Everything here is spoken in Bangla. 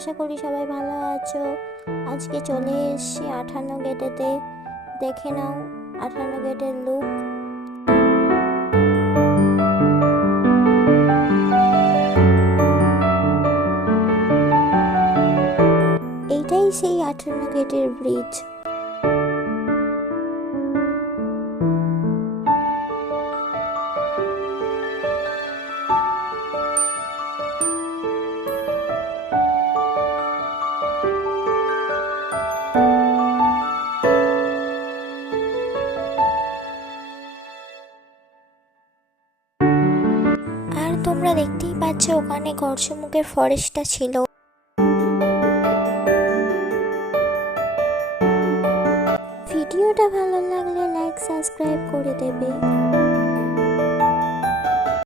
আশা করি সবাই ভালো আছো। আজকে চলে এসেছি 58 গেটেতে। দেখে নাও 58 গেটের লুক। এইটাই সেই 58 গেটের ব্রিজ। আর তোমরা দেখতেই পাচ্ছ ওখানে গড়সমুখের ফরেস্টটা ছিল। ভিডিওটা ভালো লাগলে লাইক সাবস্ক্রাইব করে দেবে।